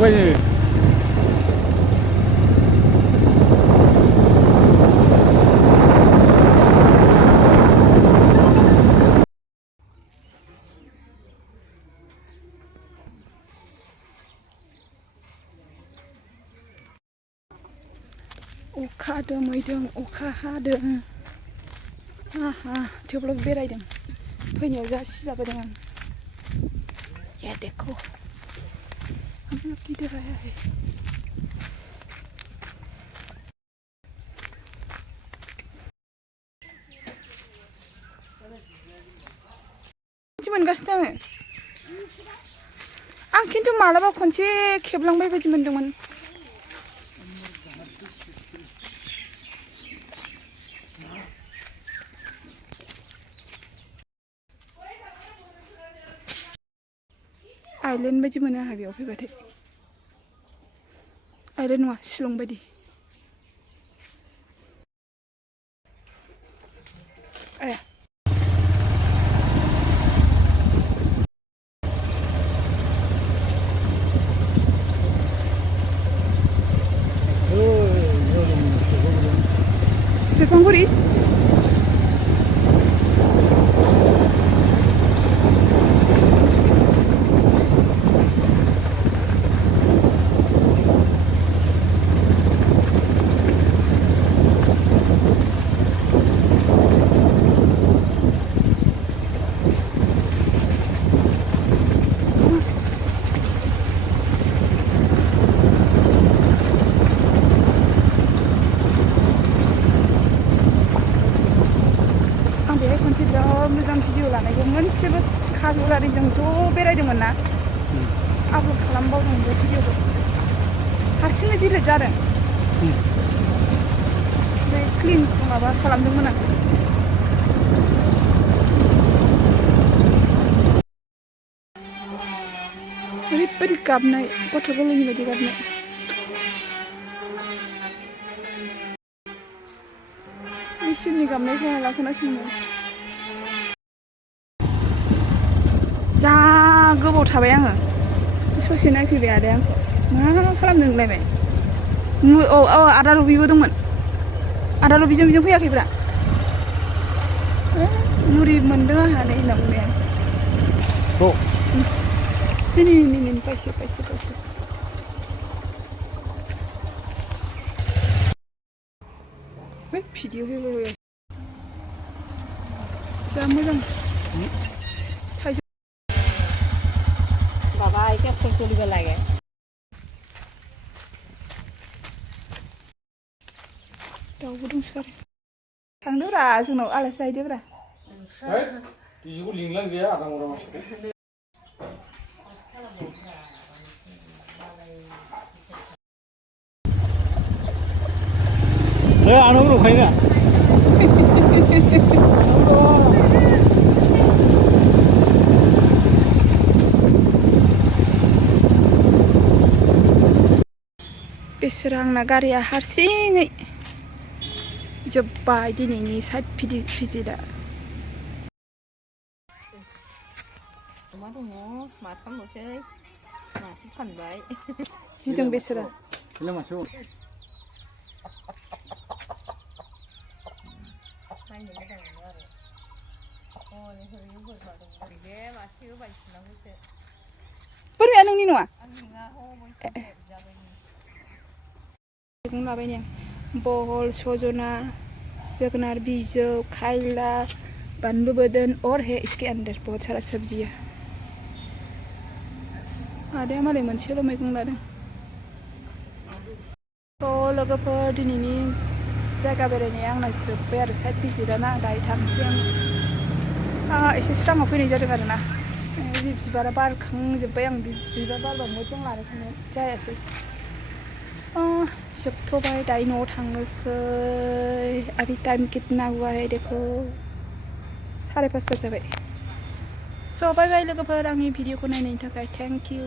Vậy अखा दोमैदों अखा हादों थेवब्लाबो बेरायदों फैनायाव जा सिजाबोदों आं ये देखो हम लोग किधर आया है मोनगासिनो आं खिन्थु मालाबा खनसे खेबलांबाय बायदि मोनदोंमोन आइलेन्ड बायदि मोनो आंहा बेयाव फैबाथाय आइलेन्ड नङा शिलं बायदि आया सेरफांगुरि मोजां भिडिअ लानायखौ मोनसेबो काजलगारिजों ज' बेरायदोंमोन ना आपल'ड खालामबावदों बे भिडिअखौ हारसिंनो डिलिट जादों ओमफ्राय क्लिन माबा खालामदोंमोन आं ओरैबायदि गाबनाय गथ' गोरलैनि बायदि गाबनाय इसोरनि गाबनायखौ हाला खोनासंनो जा गोबाव थाबाय आङो ससे नायफैबाय आदाया आंखौ मा खालामदों नोंलायबाय आदा रबिबो दंमोन आदा रबिजों बिजों फैयाखैब्रा मुरि मोनदों आंहा नै होनना बुंबाय आं पाइसे भिडिअ होबाय जा मोजां बाबा एसे फुलफुलिबो लागे दाउबो दंसोगारो थांदोब्रा जोंनाव आलासि जाहैदोब्रा बिदिखौ लिंलांजाया आदा मरा मानसिखौ आनाव दंखायोना बेसोर आंना गारिया हारसिङै जोब्बाय दिनैनि साइड भिजिटआ अमा दङ माथामल'सै मासे फानबाय गिदों बेसोरा मासे नायनो मोजां मोनो आरो हनै हरै बोरमा दं बे मासेबो बायफिननांगौसो बोरमाया नोंनि नङा आंनि नङा मैगं लाबाय ने बहल सजना जोगोनार बिजौ खायला बानलू बदन और है इसके अंदर बहुत सारा सब्जी है आदाया मालाय मोनसेल' मैगं लादों लोगोफोर दिनैनि जायगा बेरायनाया आंना जोब्बाय आरो साइड भिजिटआ ना दायो थांसै आं एसे स्राङाव फैनाय जादों आरो ना बे बिबारा बारखांजोब्बाय आं बिबार बारबा मोजां लानायखौनो जायासै जोबथ'बाय दायो न'आव थांनोसै अभी टाइम कितना हुआ है देखो 5:30 जाबाय स' बाय बाय लोगोफोर आंनि भिडिअखौ नायनायनि थाखाय थेंक इउ